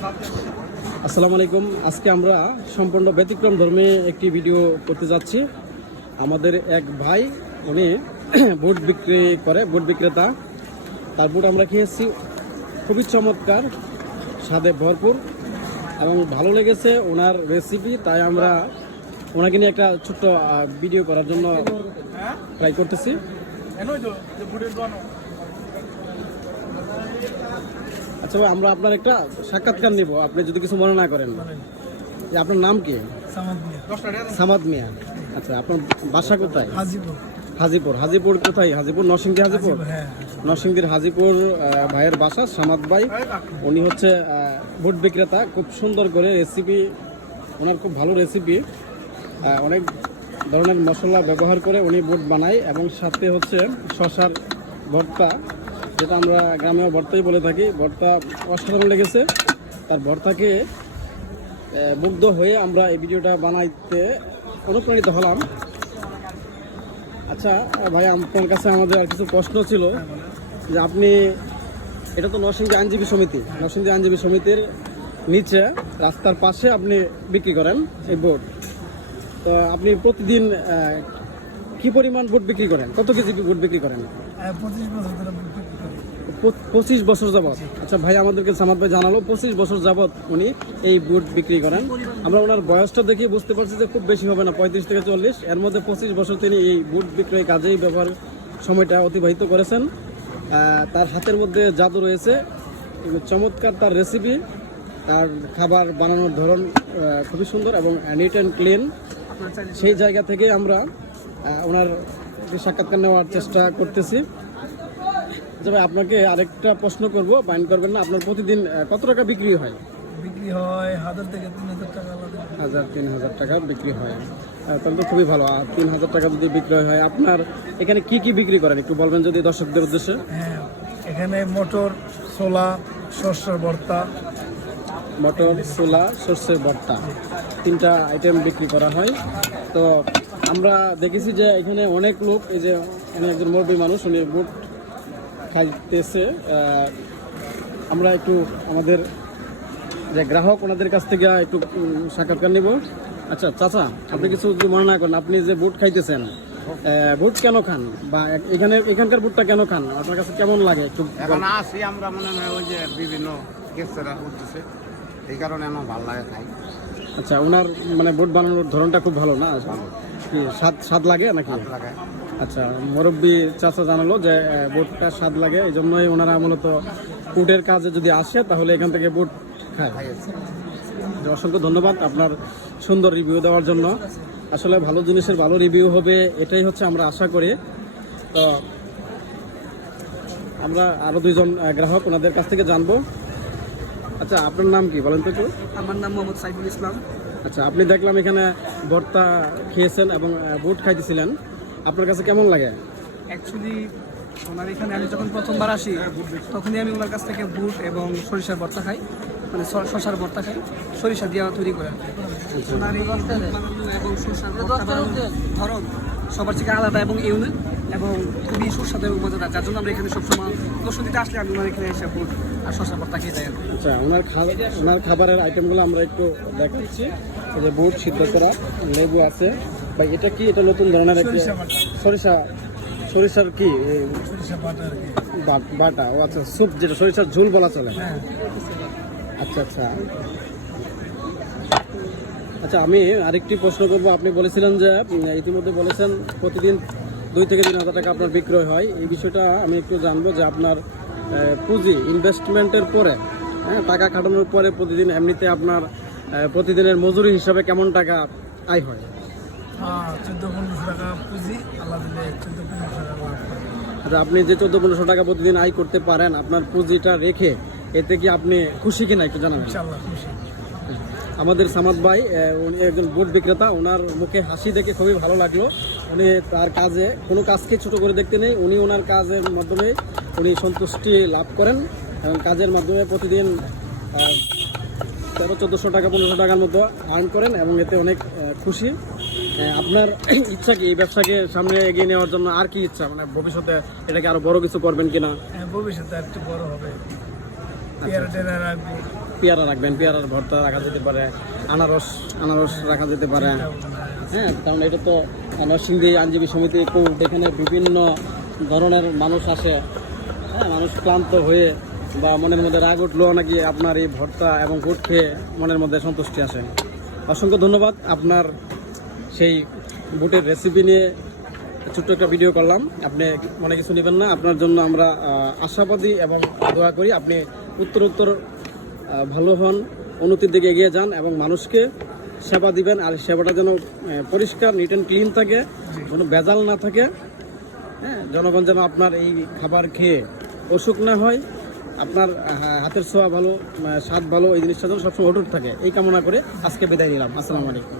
আসসালামু আলাইকুম। আজকে আমরা সম্পূর্ণ ব্যতিক্রম ধর্মে একটি ভিডিও করতে যাচ্ছি। আমাদের এক ভাই, উনি বুট বিক্রি করে, বুট বিক্রেতা। তার বুট আমরা খেয়েছি, খুবই চমৎকার, স্বাদে ভরপুর এবং ভালো লেগেছে ওনার রেসিপি। তাই আমরা ওনাকে নিয়ে একটা ছোট্ট ভিডিও করার জন্য ট্রাই করতেছি। আচ্ছা ভাই, আমরা আপনার একটা সাক্ষাৎকার নিব, আপনি যদি কিছু মনে না করেন। যে আপনার নাম কি? সামাদ মিয়া। আচ্ছা, আপনার বাসা কোথায়? হাজিপুর। হাজিপুর কোথায়? হাজিপুর নরসিংদী। হাজিপুর, নরসিংদীর হাজিপুর ভাইয়ের বাসা সামাদ ভাই। উনি হচ্ছে বুট বিক্রেতা। খুব সুন্দর করে রেসিপি, ওনার খুব ভালো রেসিপি, অনেক ধরনের মশলা ব্যবহার করে উনি বুট বানায় এবং সাথে হচ্ছে শশার ভর্তা, যেটা আমরা গ্রামীয় ভর্তাই বলে থাকি। ভর্তা অসাধারণ লেগেছে। তার ভর্তাকে মুগ্ধ হয়ে আমরা এই ভিডিওটা বানাইতে অনুপ্রাণিত হলাম। আচ্ছা ভাই, আপনার কাছে আমাদের আর কিছু প্রশ্ন ছিল। যে আপনি, এটা তো নরসিংদী আইনজীবী সমিতি, নরসিংদী আইনজীবী সমিতির নিচে রাস্তার পাশে আপনি বিক্রি করেন এই বুট। তো আপনি প্রতিদিন কি পরিমাণ বুট বিক্রি করেন? কত কেজি বুট বিক্রি করেন? 25 বছর যাবত। আচ্ছা ভাই, আমাদেরকে সামাদ ভাই জানালো 25 বছর যাবত উনি এই বুট বিক্রি করেন। আমরা ওনার বয়সটা দেখে বুঝতে পারছি যে খুব বেশি হবে না, 35 থেকে 40। এর মধ্যে 25 বছর তিনি এই বুট বিক্রয় কাজেই ব্যবহার সময়টা অতিবাহিত করেছেন। তার হাতের মধ্যে জাদু রয়েছে, চমৎকার তার রেসিপি, তার খাবার বানানোর ধরন খুবই সুন্দর এবং নিট অ্যান্ড ক্লিন। সেই জায়গা থেকে আমরা ওনার সাক্ষাৎকার নেওয়ার চেষ্টা করতেছি। তবে আপনাকে আরেকটা প্রশ্ন করব, বাইন্ড করবেন না। আপনার প্রতিদিন কত টাকা বিক্রি হয়? বিক্রি হয় 1000 থেকে 3000 টাকা। 1000-3000 টাকা বিক্রি হয়, তাহলে তো খুবই ভালো। 3000 টাকা যদি বিক্রি হয়, আপনার এখানে কি কি বিক্রি করেন একটু বলবেন যদি দর্শকদের উদ্দেশ্যে? হ্যাঁ, এখানে মটর, ছোলা, সরষের ভর্তা। মটর, ছোলা, সর্ষের ভর্তা, 3টা আইটেম বিক্রি করা হয়। তো আমরা দেখেছি যে এখানে অনেক লোক, এই যে এখানে একজন মুরব্বী মানুষ, উনি বুট খাইতেছে। আমরা একটু আমাদের যে গ্রাহক, ওনাদের কাছ থেকে একটু সাক্ষাৎকার নিব। আচ্ছা চাচা, আপনি কিছু যদি মনে না করেন, আপনি যে বুট খাইতেছেন, বুট কেন খান বা এখানকার বুটটা কেন খান? আপনার কাছে কেমন লাগে একটু? এখন আসি আমরা, মনে হয় ওই যে বিভিন্ন গেস্টরা উঠতেছে, এই কারণে আমার ভালো লাগে খাই। আচ্ছা, ওনার মানে বুট বানানোর ধরনটা খুব ভালো না? কি স্বাদ লাগে নাকি? লাগে। আচ্ছা, মুরব্বী চাচা জানালো যে বুটটা স্বাদ লাগে, এই জন্যই ওনারা মূলত বুটের কাজে যদি আসে তাহলে এখান থেকে বুট খায়। অসংখ্য ধন্যবাদ আপনার সুন্দর রিভিউ দেওয়ার জন্য। আসলে ভালো জিনিসের ভালো রিভিউ হবে, এটাই হচ্ছে আমরা আশা করি। তো আমরা আরও 2জন গ্রাহক, ওনাদের কাছ থেকে জানবো। আচ্ছা, আপনার নাম কি বলেন তো একটু? আমার নাম মোহাম্মদ সাইফুল ইসলাম। আচ্ছা, আপনি দেখলাম এখানে ভর্তা খেয়েছেন এবং বুট খাইতেছিলেন, আপনার কাছে কেমন লাগে? অ্যাকচুয়ালি ওনার এখানে আমি যখন প্রথমবার আসি তখনই আমি ওনার কাছ থেকে বুট এবং সরিষার ভর্তা খাই, মানে শশার ভর্তা খাই, সরিষা দিয়ে তৈরি করে। ওনার এই বুট বানানো এবং সরিষার ভর্তা বানানোর ধরন সবার থেকে আলাদা এবং ইউনিক এবং খুবই সুস্বাদু এবং মজাদার, যার জন্য আমরা এখানে সবসময় দর্শনীতে আসলে আমি ওনার এখানে এসে বুট আর শশার ভর্তা খেয়ে যাই। আচ্ছা, ওনার খাবারের আইটেমগুলো আমরা একটু দেখাচ্ছি। এই যে বুট সিদ্ধ করা, লেবু আছে। ভাই এটা কি? এটা নতুন ধরনের একটা সরিষার কি বাটা? ও আচ্ছা, স্যুপ, যেটা সরিষার ঝোল বলা চলে। আচ্ছা আচ্ছা আচ্ছা, আমি আরেকটি প্রশ্ন করব। আপনি বলেছিলেন যে ইতিমধ্যে বলেছেন প্রতিদিন 2 থেকে 3000 টাকা আপনার বিক্রয় হয়। এই বিষয়টা আমি একটু জানবো যে আপনার পুঁজি, ইনভেস্টমেন্টের পরে, হ্যাঁ, টাকা খাটানোর পরে প্রতিদিন এমনিতে আপনার প্রতিদিনের মজুরি হিসাবে কেমন টাকা আয় হয়? 1400-1500 টাকা পুঁজি, আল্লাহ দিলে 1400-1500 টাকা লাভ করি। আচ্ছা, আপনি যে 1400-1500 টাকা প্রতিদিন আয় করতে পারেন আপনার পুঁজিটা রেখে, এতে কি আপনি খুশি কিনা একটু জানাবেন? ইনশাআল্লাহ খুশি। আমাদের সামাদ ভাই, উনি একজন বুট বিক্রেতা। ওনার মুখে হাসি দেখে খুবই ভালো লাগলো। উনি তার কাজে, কোনো কাজকে ছোট করে দেখতে নেই, উনি ওনার কাজের মাধ্যমে উনি সন্তুষ্টি লাভ করেন এবং কাজের মাধ্যমে প্রতিদিন 1300-1400 টাকা 1500 টাকার মতো আর্ন করেন এবং এতে অনেক খুশি। আপনার ইচ্ছা কি এই ব্যবসাকে সামনে এগিয়ে নেওয়ার জন্য? আর কি ইচ্ছা, মানে ভবিষ্যতে এটাকে আরো বড় কিছু করবেন কিনা? ভবিষ্যতে একটু বড় হবে, রাখবো। পেয়ারা রাখবেন, পেয়ারার ভর্তা রাখা যেতে পারে, আনারস রাখা যেতে পারে। হ্যাঁ, কারণ এটা তো নরসিংদী আইনজীবী সমিতি কোর্ট, এখানে বিভিন্ন ধরনের মানুষ আসে। হ্যাঁ, মানুষ ক্লান্ত হয়ে বা মনের মধ্যে রাগ উঠলো নাকি আপনার এই ভর্তা এবং গুড় খেয়ে মনের মধ্যে সন্তুষ্টি আসে। অসংখ্য ধন্যবাদ। আপনার সেই বুটের রেসিপি নিয়ে ছোট্ট একটা ভিডিও করলাম, আপনি মনে কিছু নেবেন না। আপনার জন্য আমরা আশাবাদী এবং দোয়া করি আপনি উত্তর ভালো হন, উন্নতির দিকে এগিয়ে যান এবং মানুষকে সেবা দিবেন। আর সেবাটা যেন পরিষ্কার, নিট অ্যান্ড ক্লিন থাকে, কোনো ভেজাল না থাকে। হ্যাঁ, জনগণ যেন আপনার এই খাবার খেয়ে অসুখ না হয়, আপনার হাতের ছোঁয়া ভালো, স্বাদ ভালো, এই জিনিসটা যেন সবসময় অটুট থাকে, এই কামনা করে আজকে বিদায় নিলাম। আসসালামু আলাইকুম।